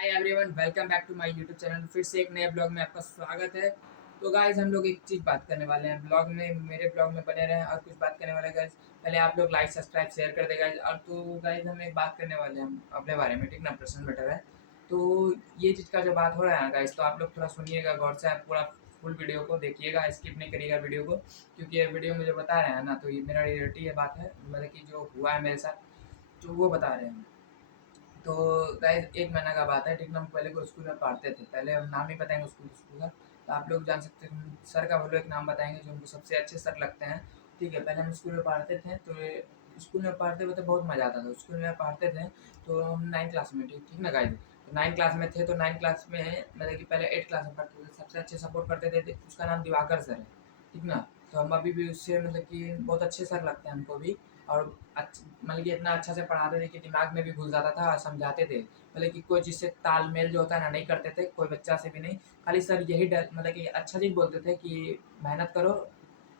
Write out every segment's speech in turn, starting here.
Hi everyone, welcome back to my YouTube channel. फिर से एक नए ब्लॉग में आपका स्वागत है। तो गाइज हम लोग एक चीज़ बात करने वाले हैं ब्लॉग में, मेरे ब्लॉग में बने रहें और कुछ बात करने वाले हैं गाइज। पहले आप लोग लाइक सब्सक्राइब शेयर कर दे गाइज। और तो गाइज हम एक बात करने वाले हैं अपने बारे में, ठीक ना, पर्सनल मैटर है। तो ये चीज़ का जो बात हो रहा है ना गाइज, तो आप लोग थोड़ा सुनिएगा गौर से, आप पूरा फुल वीडियो को देखिएगा, स्किप नहीं करिएगा वीडियो को। क्योंकि ये वीडियो में जो बता रहे हैं ना, तो ये मेरा रियलिटी है, बात है, मतलब कि जो हुआ है मेरे साथ, तो वो बता रहे हैं। तो गाइस एक महीना का बात है, ठीक ना। हम पहले को स्कूल में पढ़ते थे, पहले हम नाम ही बताएंगे स्कूल स्कूल का, तो आप लोग जान सकते हैं। सर का बोलो एक नाम बताएंगे जो हमको सबसे अच्छे सर लगते हैं, ठीक है। पहले हम स्कूल में पढ़ते थे, तो स्कूल में पढ़ते हुए तो बहुत मज़ा आता था। स्कूल में पढ़ते थे तो हम 9th क्लास में, ठीक ठीक ना गाइस। तो 9th क्लास में थे, तो 9th क्लास में मतलब कि पहले 8th क्लास में पढ़ते थे, सबसे अच्छे सपोर्ट करते थे, उसका नाम दिवाकर सर है, ठीक ना। तो हम अभी भी उससे मतलब कि बहुत अच्छे सर लगते हैं हमको भी। और मतलब कि इतना अच्छा से पढ़ाते थे कि दिमाग में भी घुस जाता था, और समझाते थे, मतलब कि कोई चीज़ से तालमेल जो होता है ना, नहीं करते थे कोई बच्चा से भी नहीं। खाली सर यही डर, मतलब कि अच्छा चीज़ बोलते थे कि मेहनत करो,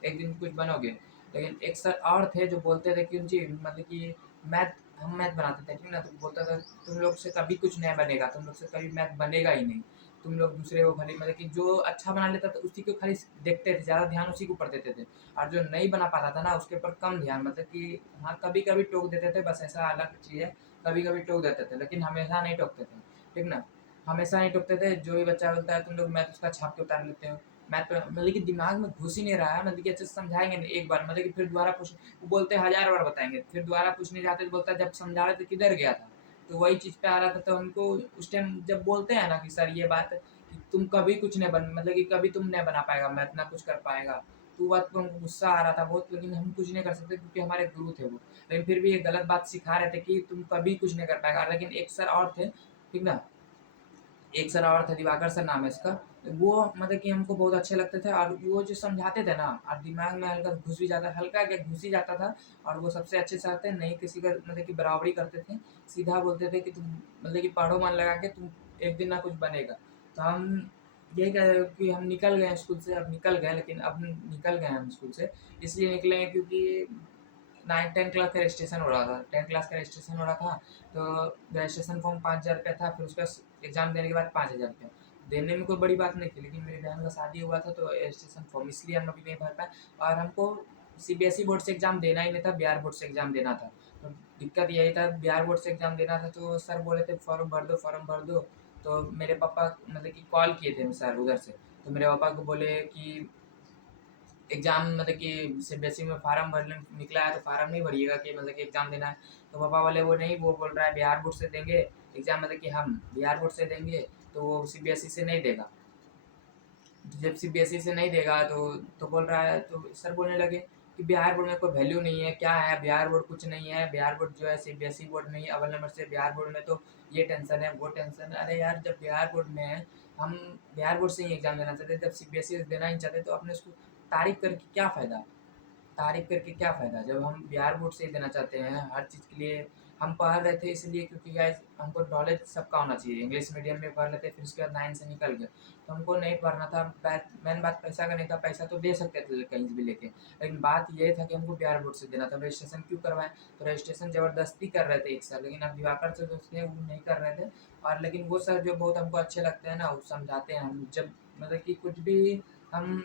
एक दिन कुछ बनोगे। लेकिन एक सर और थे जो बोलते थे कि जी मतलब कि मैथ, हम मैथ बनाते थे, ठीक ना। तो बोलता था तुम लोग से कभी कुछ नहीं बनेगा, तुम लोग से कभी मैथ बनेगा ही नहीं। तुम लोग दूसरे को खाली मतलब कि जो अच्छा बना लेता था उसी को खाली देखते थे, ज़्यादा ध्यान उसी के ऊपर देते थे। और जो नहीं बना पाता था ना, उसके ऊपर कम ध्यान, मतलब कि हाँ कभी कभी टोक देते थे, बस ऐसा अलग चीज़ है। कभी कभी टोक देते थे, लेकिन हमेशा नहीं टोकते थे, ठीक ना। हमेशा नहीं टोकते थे। जो भी बच्चा बोलता है तुम लोग मैथ उसका छाप के उतार लेते हो, मैथ पे मतलब कि दिमाग में घुस ही नहीं रहा है, मतलब कि अच्छे से समझाएंगे नहीं एक बार, मतलब कि फिर दोबारा पूछ, वो बोलते हैं 1000 बार बताएंगे, फिर दोबारा पूछने जाते तो बोलता है जब समझा रहे थे किधर गया था। तो वही चीज़ पे आ रहा था। तो हमको उस टाइम जब बोलते हैं ना कि सर ये बात कि तुम कभी कुछ नहीं बन, मतलब कि कभी तुम नहीं बना पाएगा मैथ, ना कुछ कर पाएगा, तो बात पे हमको गुस्सा आ रहा था बहुत। लेकिन हम कुछ नहीं कर सकते क्योंकि हमारे गुरु थे वो। लेकिन फिर भी ये गलत बात सिखा रहे थे कि तुम कभी कुछ नहीं कर पाएगा। लेकिन एक सर और थे, ठीक ना, एक सर और थे, दिवाकर सर नाम है इसका। वो मतलब कि हमको बहुत अच्छे लगते थे, और वो जो समझाते थे ना, और दिमाग में हल्का घुस भी जाता, हल्का क्या घुस ही जाता था। और वो सबसे अच्छे सर थे, नहीं किसी का मतलब कि बराबरी करते थे। सीधा बोलते थे कि तुम मतलब कि पढ़ो मन लगा के, तुम एक दिन ना कुछ बनेगा। तो हम यही कह रहे हो कि हम निकल गए स्कूल से, अब निकल गए, लेकिन अब निकल गए हम स्कूल से। इसलिए निकले हैं क्योंकि 9 10 क्लास का रजिस्ट्रेशन हो रहा था, 10 क्लास का रजिस्ट्रेशन हो रहा था। तो रजिस्ट्रेशन फॉर्म 5,000 रुपया था, फिर उसका एग्ज़ाम देने के बाद 5,000 रुपया। देने में कोई बड़ी बात नहीं थी, लेकिन मेरी बहन का शादी हुआ था, तो रजिस्ट्रेशन फॉर्म इसलिए हम अभी नहीं भर पाए। और हमको सीबीएसई बोर्ड से एग्ज़ाम देना ही नहीं था, बिहार बोर्ड से एग्ज़ाम देना था। तो दिक्कत यही था, बिहार बोर्ड से एग्ज़ाम देना था। तो सर बोले थे फॉर्म भर दो, फॉर्म भर दो। तो मेरे पापा मतलब कि कॉल किए थे सर उधर से, तो मेरे पापा को बोले कि एग्ज़ाम मतलब कि सीबीएसई में फार्म भरने निकला है, तो फार्म नहीं भरिएगा कि मतलब कि एग्ज़ाम देना है। तो पापा बोले वो नहीं, वो बोल रहा है बिहार बोर्ड से देंगे एग्ज़ाम, मतलब कि हम बिहार बोर्ड से देंगे, तो वो सीबीएसई से नहीं देगा। जब सीबीएसई से नहीं देगा तो बोल रहा है, तो सर बोलने लगे कि बिहार बोर्ड में कोई वैल्यू नहीं है, क्या है बिहार बोर्ड, कुछ नहीं है। बिहार बोर्ड जो है सीबीएसई बोर्ड में ही अव्वल नंबर से, बिहार बोर्ड में तो ये टेंशन है वो टेंशन है। अरे यार, जब बिहार बोर्ड में है, हम बिहार बोर्ड से ही एग्ज़ाम देना चाहते, जब सीबीएसई से देना ही चाहते, तो अपने उसको तारीफ़ करके क्या फ़ायदा, तारीफ़ करके क्या फ़ायदा, जब हम बिहार बोर्ड से ही देना चाहते हैं हर चीज़ के लिए। हम पढ़ रहे थे इसलिए क्योंकि गाइस हमको नॉलेज सबका होना चाहिए। इंग्लिश मीडियम में पढ़ लेते, फिर उसके बाद 9 से निकल गए, तो हमको नहीं पढ़ना था। मेन बात पैसा का नहीं था, पैसा तो दे सकते थे कहीं से भी लेके, लेकिन बात ये था कि हमको बिहार बोर्ड से देना था। रजिस्ट्रेशन क्यों करवाएं, तो रजिस्ट्रेशन ज़बरदस्ती कर रहे थे एक सर, लेकिन अब दिवाकर सर जो थे वो नहीं कर रहे थे। और लेकिन वो सर जो बहुत हमको अच्छे लगते हैं ना, वो समझाते हैं। हम जब मतलब कि कुछ भी हम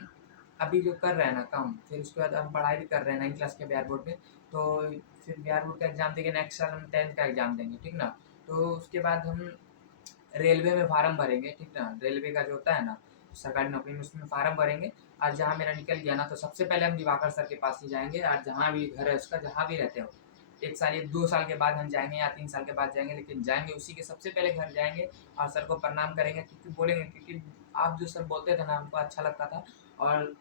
अभी जो कर रहे हैं ना काम, फिर उसके बाद हम पढ़ाई भी कर रहे हैं 9 क्लास के बिहार बोर्ड में। तो फिर बिहार बोर्ड का एग्ज़ाम देंगे, नेक्स्ट साल हम 10th का एग्ज़ाम देंगे, ठीक ना। तो उसके बाद हम रेलवे में फार्म भरेंगे, ठीक ना। रेलवे का जो होता है ना सरकारी नौकरी में, उसमें फार्म भरेंगे। और जहाँ मेरा निकल गया ना, तो सबसे पहले हम दिवाकर सर के पास ही जाएंगे, और जहाँ भी घर है उसका, जहाँ भी रहते हो, 1 साल या 2 साल के बाद हम जाएंगे, या 3 साल के बाद जाएंगे, लेकिन जाएंगे उसी के सबसे पहले घर जाएंगे। और सर को प्रणाम करेंगे, क्योंकि बोलेंगे क्योंकि आप जो सर बोलते थे ना, हमको अच्छा लगता था। और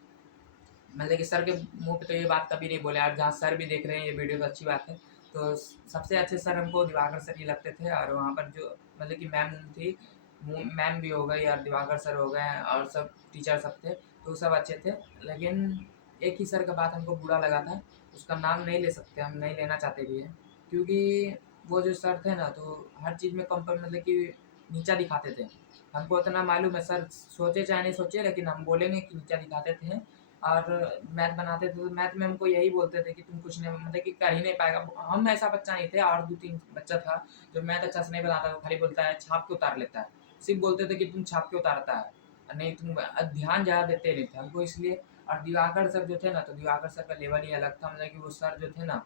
मतलब कि सर के मुँह पे तो ये बात कभी नहीं बोले, और जहाँ सर भी देख रहे हैं ये वीडियो, तो अच्छी बात है। तो सबसे अच्छे सर हमको दिवाकर सर ही लगते थे। और वहाँ पर जो मतलब कि मैम थी, मैम भी हो गई और दिवाकर सर हो गए, और सब टीचर सब थे, तो सब अच्छे थे। लेकिन एक ही सर का बात हमको बुरा लगा था, उसका नाम नहीं ले सकते, हम नहीं लेना चाहते भी हैं। क्योंकि वो जो सर थे ना, तो हर चीज़ में कंपेयर मतलब कि नीचा दिखाते थे। हमको इतना मालूम है, सर सोचे चाहे नहीं सोचे, लेकिन हम बोलेंगे कि नीचा दिखाते थे। और मैथ बनाते थे तो मैथ में हमको यही बोलते थे कि तुम कुछ नहीं मतलब कि कर ही नहीं पाएगा। हम ऐसा बच्चा नहीं थे और 2-3 बच्चा था जो मैथ अच्छा से नहीं बनाता, वो खाली बोलता है छाप के उतार लेता है। सिर्फ़ बोलते थे कि तुम छाप के उतारता है, नहीं तुम ध्यान ज़्यादा देते नहीं थे हमको इसलिए। और दिवाकर सर जो थे ना, तो दिवाकर सर का लेवल ही अलग था, मतलब कि वो सर जो थे ना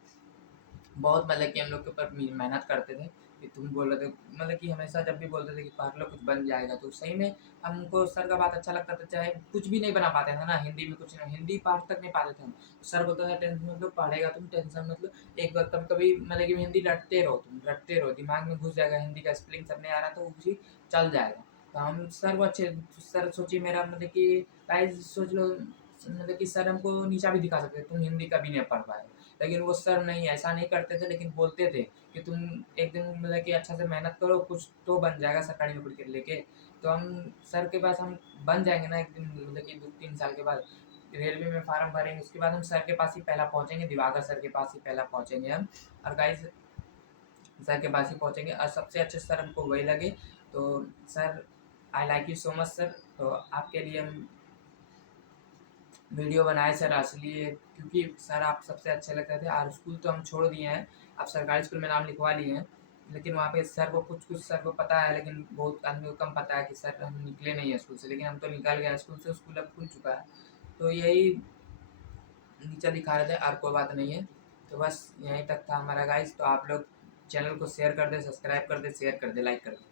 बहुत मतलब कि हम लोग के ऊपर मेहनत करते थे कि तुम बोल रहे थे, मतलब कि हमेशा जब भी बोलते थे कि पढ़ लो कुछ बन जाएगा, तो सही में हमको सर का बात अच्छा लगता था, चाहे कुछ भी नहीं बना पाते थे ना, हिंदी में कुछ नहीं, हिंदी पाठ तक नहीं पाते थे हम। सर बोलता था टेंशन मत लो, पढ़ेगा तुम टेंशन मत लो। एक बार कभी कभी मतलब कि हिंदी रटते रहो, तुम रटते रहो, दिमाग में घुस जाएगा, हिंदी का स्पेलिंग सब नहीं आ रहा तो वो भी चल जाएगा। तो हम सर को अच्छे, सर सोचिए मेरा मतलब कि गाइस सोच लो, मतलब कि सर हमको नीचा भी दिखा सकते थे, तुम हिंदी कभी नहीं पढ़ पाए। लेकिन वो सर नहीं, ऐसा नहीं करते थे, लेकिन बोलते थे कि तुम एक दिन मतलब कि अच्छा से मेहनत करो, कुछ तो बन जाएगा सरकारी नौकरी के लेके। तो हम सर के पास हम बन जाएँगे ना एक दिन, मतलब कि 2-3 साल के बाद रेलवे में फ़ार्म भरेंगे, उसके बाद हम सर के पास ही पहला पहुँचेंगे, दिवाकर सर के पास ही पहला पहुँचेंगे हम। और गाइस सर के पास ही पहुँचेंगे और सबसे अच्छे सर हमको वही लगे। तो sir I like you so much sir. तो आपके लिए हम वीडियो बनाए सर इसलिए क्योंकि सर आप सबसे अच्छे लगते थे। और स्कूल तो हम छोड़ दिए हैं, अब सरकारी स्कूल में नाम लिखवा लिए हैं, लेकिन वहाँ पे सर को कुछ-कुछ सर को पता है, लेकिन बहुत आदमी को कम पता है कि सर हम निकले नहीं हैं स्कूल से, लेकिन हम तो निकल गए हैं स्कूल से, स्कूल अब खुल चुका है। तो यही नीचे दिखा रहे थे और कोई बात नहीं है। तो बस यहीं तक था हमारा गाइस। तो आप लोग चैनल को शेयर कर दें, सब्सक्राइब कर दें, शेयर कर दें, लाइक कर दें।